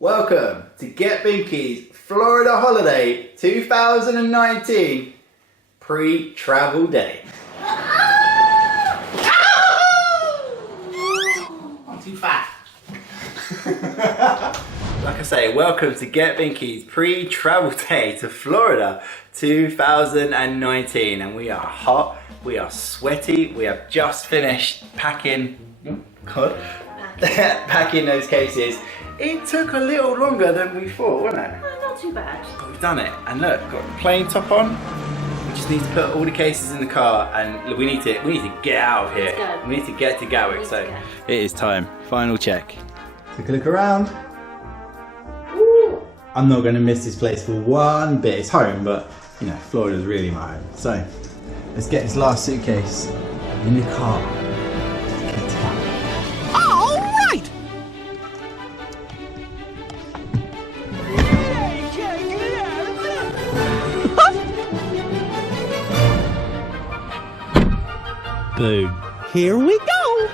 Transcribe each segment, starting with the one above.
Welcome to Get Binky's Florida Holiday 2019 pre-travel day. I'm too fat. Like I say, welcome to Get Binky's pre-travel day to Florida 2019, and we are hot, we are sweaty, we have just finished packing packing those cases. It took a little longer than we thought, wasn't it? Not too bad. But we've done it, and look, got the plane top on. We just need to put all the cases in the car, and we need to get out of here. Let's go. We need to get to Gatwick, so it is time. Final check. Take a look around. Ooh. I'm not going to miss this place for one bit. It's home, but you know, Florida's really my home. So let's get this last suitcase in the car. Get to Gatwick. Boom. Here we go!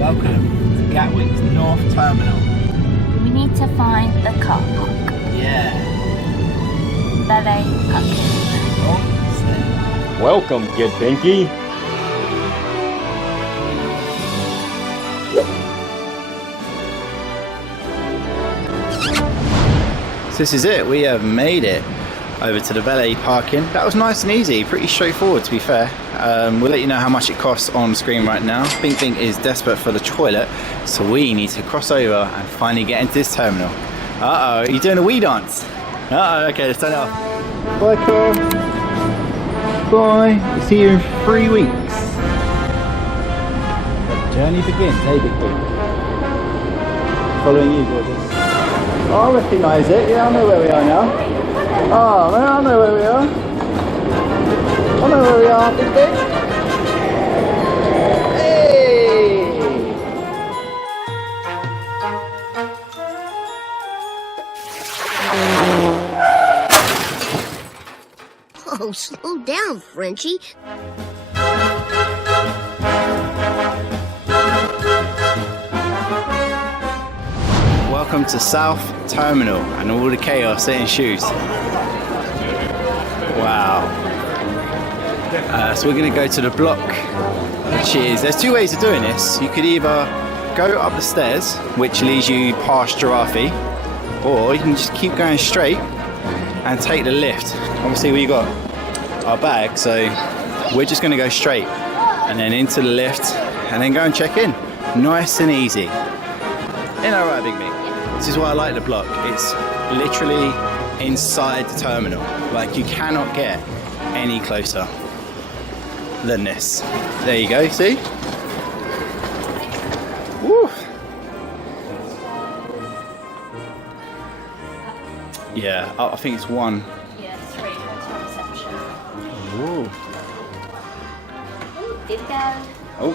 Welcome to Gatwick's North Terminal. We need to find the car park. Yeah. Valet parking. Oh, Welcome, Get Binky. so this is it. We have made it over to the valet parking. That was nice and easy. Pretty straightforward, to be fair. We'll let you know how much it costs on screen right now. Binky is desperate for the toilet, so we need to cross over and finally get into this terminal. Uh-oh, you're doing a wee dance. Uh-oh, okay, let's turn it off. Bye, car. Bye. See you in 3 weeks. Journey begins. Hey, Binky. Following you, gorgeous. Oh, I recognise it. Yeah, I know where we are now. Oh, man, I know where we are. I know where we are, Binky. Hey! Oh, slow down, Frenchie. Welcome to South Terminal and all the chaos it ensues. Wow. So we're going to go to the Bloc, which is, there's two ways of doing this. You could either go up the stairs, which leads you past Giraffe, or you can just keep going straight and take the lift. Obviously we got our bag, so we're just going to go straight and then into the lift and then go and check in. Nice and easy. Ain't that right, Big Big? This is why I like the Bloc. It's literally inside the terminal. Like, you cannot get any closer than this. There you go, see? Woo! Yeah, I think it's one. Yeah, 3 hotel reception. Ooh. Did it go?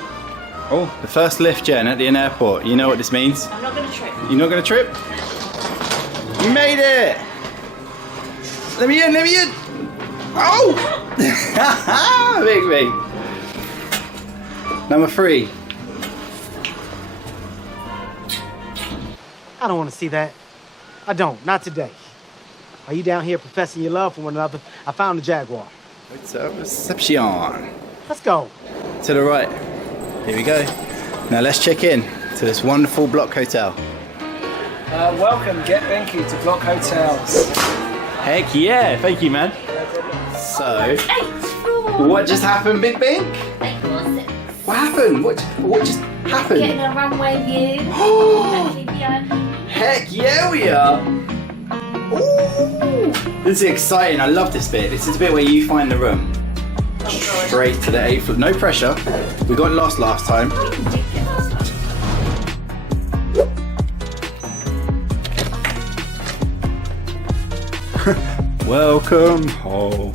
Oh, the first lift, Jen, at the airport. You know what this means? I'm not going to trip. You're not going to trip? You made it! Let me in, let me in! Oh! Big me. Number 3. I don't want to see that. I don't. Not today. Are you down here professing your love for one another? I found the Jaguar. It's a reception. Let's go. To the right. Here we go. Now let's check in to this wonderful Bloc Hotel. Welcome, Get Binky to Bloc Hotels. Heck yeah, thank you, man. So, what just happened, Big Bink? What happened? What just happened? Getting a runway view. Heck yeah, we are. Ooh. This is exciting. I love this bit. This is the bit where you find the room. Straight to the 8th floor. No pressure. We got lost last time. Welcome home.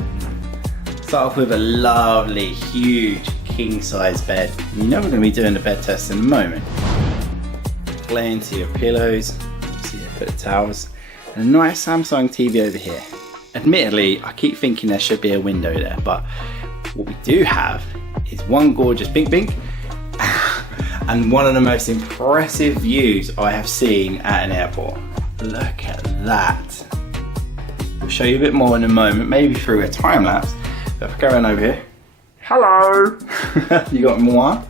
Start off with a lovely, huge king-size bed. You know we're going to be doing the bed test in a moment. Lay into your pillows. See, put the towels. And a nice Samsung TV over here. Admittedly, I keep thinking there should be a window there, but what we do have is one gorgeous Binky and one of the most impressive views I have seen at an airport. Look at that. I'll show you a bit more in a moment, maybe through a time lapse. But if I go on over here, hello. You got more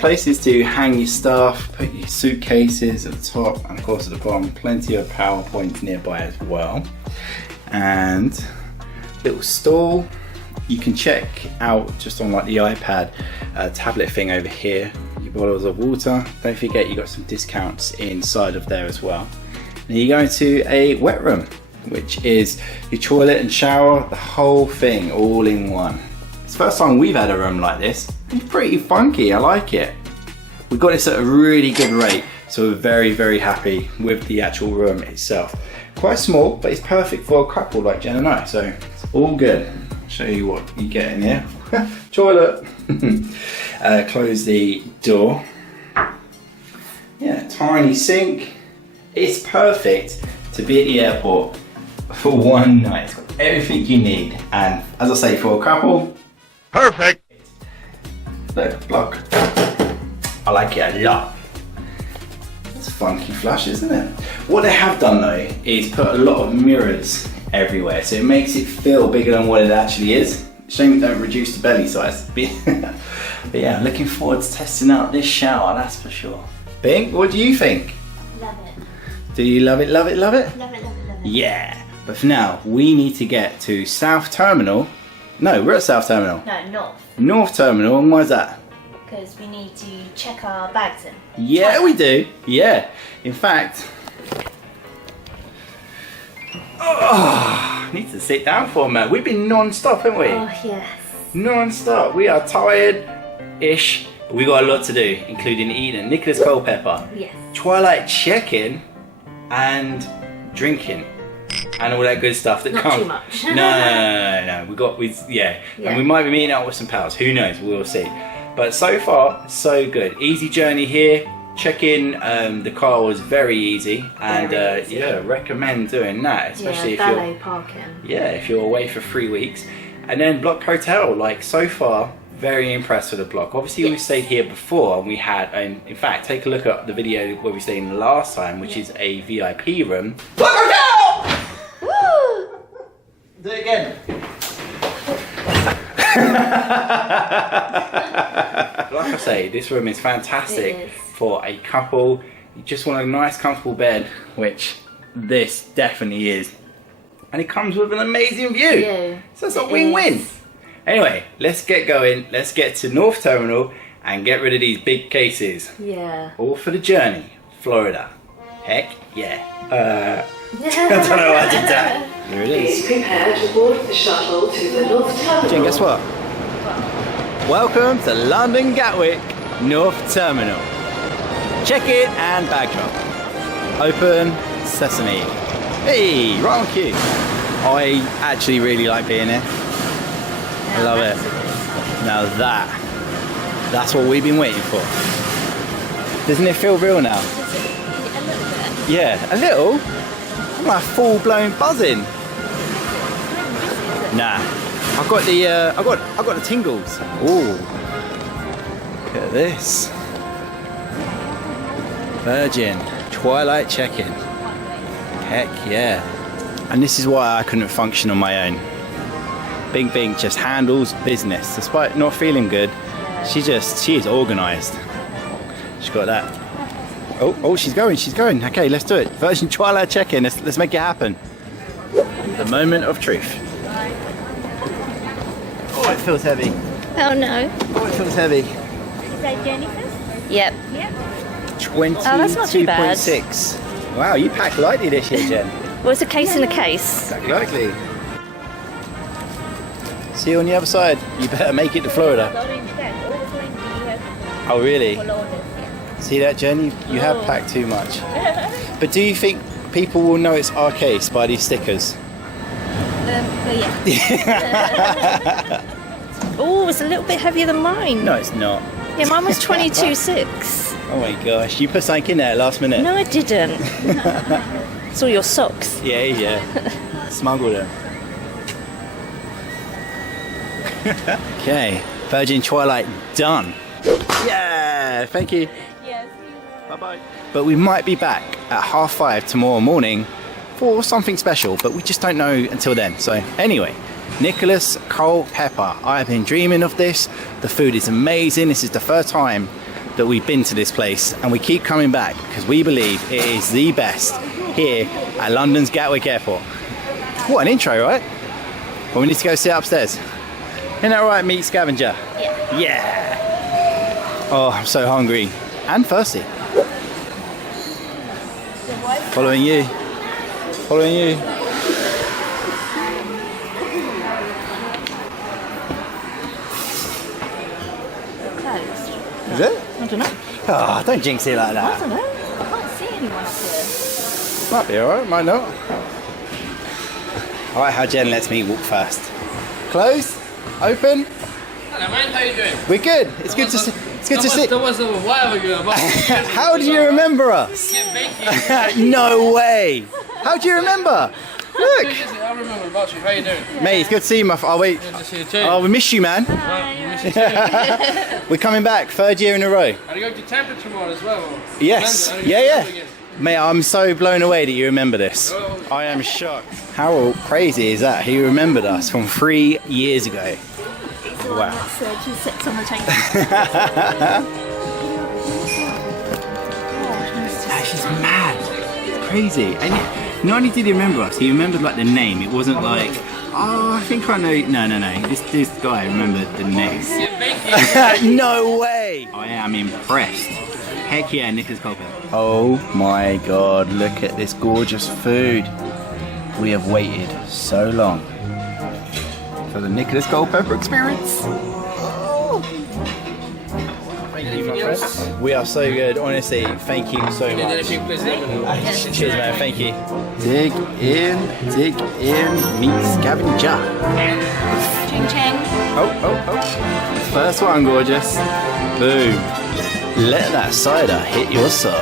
places to hang your stuff, put your suitcases at the top, and of course at the bottom, plenty of PowerPoints nearby as well. And little stall you can check out just on like the iPad tablet thing over here. Your bottles of water. Don't forget you got some discounts inside of there as well. And you go into a wet room, which is your toilet and shower, the whole thing all in one. It's the first time we've had a room like this. It's pretty funky, I like it. We got this at a really good rate, so we're very, very happy with the actual room itself. Quite small, but it's perfect for a couple like Jen and I, so it's all good. I'll show you what you get in here. Toilet. Close the door. Yeah, tiny sink. It's perfect to be at the airport for one night. It's got everything you need, and as I say, for a couple, perfect. Look, Bloc. I like it a lot. It's a funky flush, isn't it? What they have done though is put a lot of mirrors everywhere, so it makes it feel bigger than what it actually is. Shame they don't reduce the belly size. But yeah, I'm looking forward to testing out this shower, that's for sure. Bink, what do you think? Love it. Do you love it, love it, love it? Love it, love it, love it. Yeah, but for now, we need to get to South Terminal. No, we're at South Terminal. No, North. North Terminal, and why is that? Because we need to check our bags in. Yeah, we do. Yeah. In fact, I need to sit down for a minute. We've been non-stop, haven't we? Oh, yes. Non-stop. We are tired-ish. But we got a lot to do, including eating Nicolas Culpepper, Yes. Twilight check-in, and drinking. And all that good stuff that Not comes. too much. No. Yeah. And we might be meeting out with some pals. Who knows? We'll see. But so far, so good. Easy journey here. Check-in, the car was very easy, and Very easy. yeah, recommend doing that, especially if valet you're parking. if you're away for 3 weeks. And then Bloc Hotel, like so far, very impressed with the Bloc. Obviously, we stayed here before, and we had, and in fact, take a look at the video where we stayed in last time, which is a VIP room. Bloc Hotel! Woo! Do it again. Like I say, this room is fantastic It is. for a couple. You just want a nice, comfortable bed, which this definitely is. And it comes with an amazing view. Yeah, So it's a it win-win. is. Anyway, let's get going. Let's get to North Terminal and get rid of these big cases. Yeah. All for the journey, Florida. Heck yeah. I don't know what I did that. There it is. Please prepare to board the shuttle to the North Terminal. Jen, guess what? Welcome to London Gatwick North Terminal. Check in and bag drop. Open sesame. Hey, right on cue. I actually really like being here. I love it. Now that's what we've been waiting for. Doesn't it feel real now? A little bit. Yeah, a little. I'm like full-blown buzzing. Nah, I've got the tingles. Ooh, look at this. Virgin Twilight check-in. Heck yeah. And this is why I couldn't function on my own. Bink just handles business. Despite not feeling good, she is organised. She's got that. Oh, she's going. Okay, let's do it. Virgin Twilight check-in. Let's make it happen. The moment of truth. Oh, it feels heavy. Oh no. Oh, it feels heavy. Is that Jennifer's? Yep. Yep. 22.6. that's not too bad. Wow, you packed lightly this year, Jen. Well, it's a case in a case. Packed lightly. See you on the other side. You better make it to Florida. Oh, really? See that, Jen? You have packed too much. But do you think people will know it's our case by these stickers? Yeah. Oh, it's a little bit heavier than mine. No, it's not. Yeah, mine was 22.6. Oh my gosh, you put something in there last minute. No, I didn't. It's all your socks. Yeah. Smuggled them. Okay, Virgin Twilight done. Yeah, thank you. Yes. Bye-bye. But we might be back at 5:30 tomorrow morning for something special, but we just don't know until then. So anyway, Nicolas Culpepper. I've been dreaming of this. The food is amazing. This is the first time that we've been to this place, and we keep coming back because we believe it is the best here at London's Gatwick Airport. What an intro, right? Well, we need to go sit upstairs. Isn't that right, meat scavenger? Yeah. Yeah. Oh, I'm so hungry and thirsty. Following you. Following you. Closed. Is it? I don't know. Oh, don't jinx it like I that. don't know. I can't see anyone up here. Might be alright, might not. I like how Jen lets me walk first. Closed? Open? Hello, man. How you doing? We're good. It's good to see. It's good to see. That was a while ago. About 2 years ago. How do you remember us? Get Binky. No way. How do you remember? 2 Look. years ago, I remember about you. How you doing? Mate, it's good to see you, oh, wait. Good to see you too. Oh, we miss you, man. We miss you too. We're coming back, 3rd year in a row. Are you going to Tampa tomorrow as well? or Yes. London? Are you Yeah, going yeah. to again? Mate, I'm so blown away that you remember this. Oh. I am shocked. How crazy is that? He remembered us from 3 years ago. Wow. She sits on the table. She's mad. It's crazy. And not only did he remember us, he remembered like the name. It wasn't like, oh, I think I know. No. This guy remembered the name. Get Binky. No way. I am impressed. Heck yeah, Nicolas Culpepper. Oh my god, look at this gorgeous food. We have waited so long for the Nicolas Culpepper experience. Thank you, my friend. We are so good, honestly. Thank you so much. Anything, please let me know. Cheers, man. Thank you. Dig in, meat scavenger. Ching ching. Oh. First one, gorgeous. Boom. Let that cider hit your soul.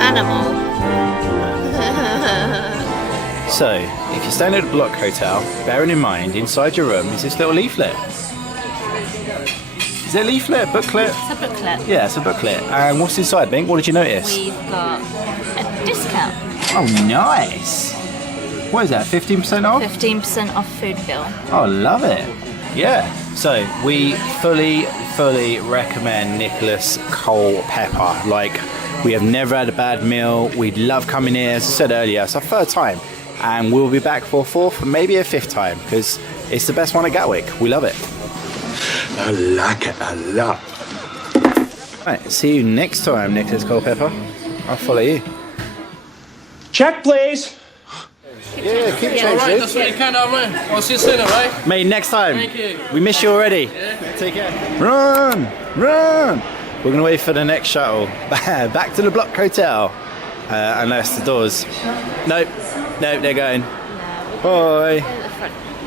Animal. So, if you're staying at a Bloc Hotel, bearing in mind inside your room is this little leaflet. Is it a leaflet? Booklet? It's a booklet. Yeah, it's a booklet. And what's inside, Bink? What did you notice? We've got a discount. Oh, nice. What is that, 15% off? 15% off food bill. Oh, love it. Yeah. So, we fully recommend Nicolas Culpepper. Like, we have never had a bad meal. We love coming here. As I said earlier, it's our 3rd time. And we'll be back for a 4th and maybe a 5th time because it's the best one at Gatwick. We love it. I like it a lot. Right, see you next time, Nicolas Culpepper. I'll follow you. Check, please. Yeah, keep Alright, changing. that's what you can, man. I'll see you soon, alright? Mate, next time. Thank you. We miss you already. Yeah. Take care. Run! We're going to wait for the next shuttle. Back to the Bloc Hotel. Unless the doors. Nope, they're going. Bye.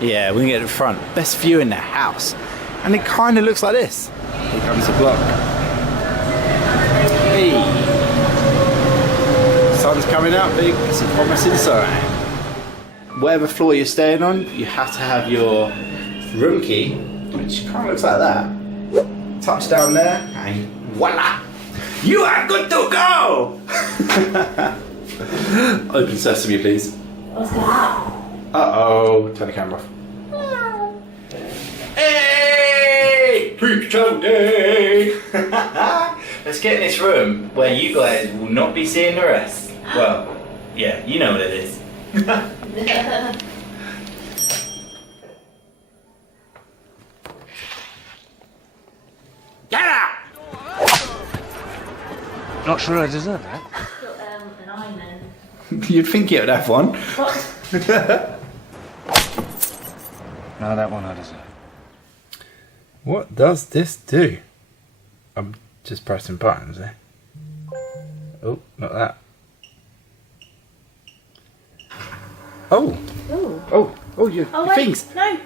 Yeah, we can get at the front. Best view in the house. And it kind of looks like this. Here comes the Bloc. Hey. Sun's coming out, big. It's a promising sign. Whatever floor you're staying on, you have to have your room key, which kind of looks like that. Touch down there, and voila! You are good to go! Open sesame, please. Uh-oh. Turn the camera off. Hey! Peep show day! Let's get in this room where you guys will not be seeing the rest. Well, yeah, you know what it is. Get out! Not sure I deserve that. An island. You'd think it would have one. No, that one I deserve. What does this do? I'm just pressing buttons there. Oh, not that. Oh! Your things! No!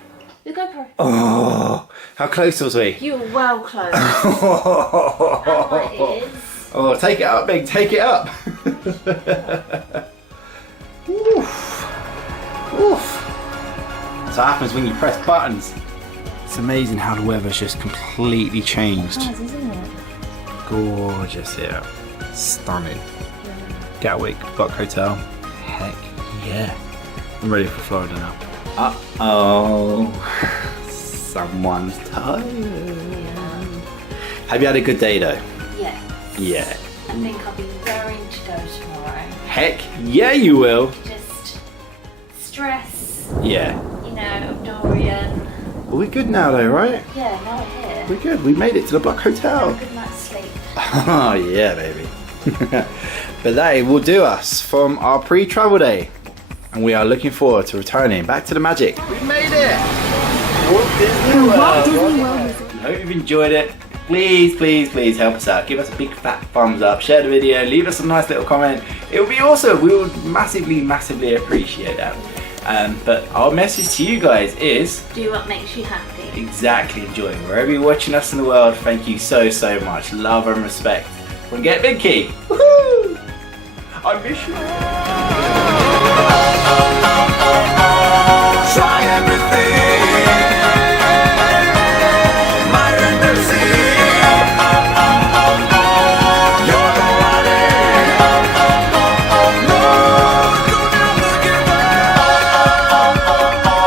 The GoPro. Oh! How close was we? You were well close. Oh, take it up, Big, take it up! Oof. Oof. That's what happens when you press buttons. It's amazing how the weather's just completely changed. It has, isn't it? Gorgeous here. Stunning. Gatwick, Bloc Hotel. Heck yeah. I'm ready for Florida now. Uh-oh. Someone's tired. Yeah. Have you had a good day though? Yes. Yeah. I think I'll be raring to go tomorrow. Heck yeah you will. Just stress, Yeah. you know, Dorian. Well, we're good now though, right? Yeah, now we're here. We're good. We made it to the Bloc Hotel. Good night's sleep. Oh yeah, baby. But that will do us from our pre-travel day. And we are looking forward to returning back to the magic. We made it! Walt Disney World. Walt Disney World. Hope you've enjoyed it. Please, please, please help us out. Give us a big fat thumbs up, share the video, leave us a nice little comment. It would be awesome. We would massively, massively appreciate that. But our message to you guys is... Do what makes you happy. Exactly, enjoy. Wherever you're watching us in the world, thank you so, so much. Love and respect from Get Binky. Woohoo! I miss you.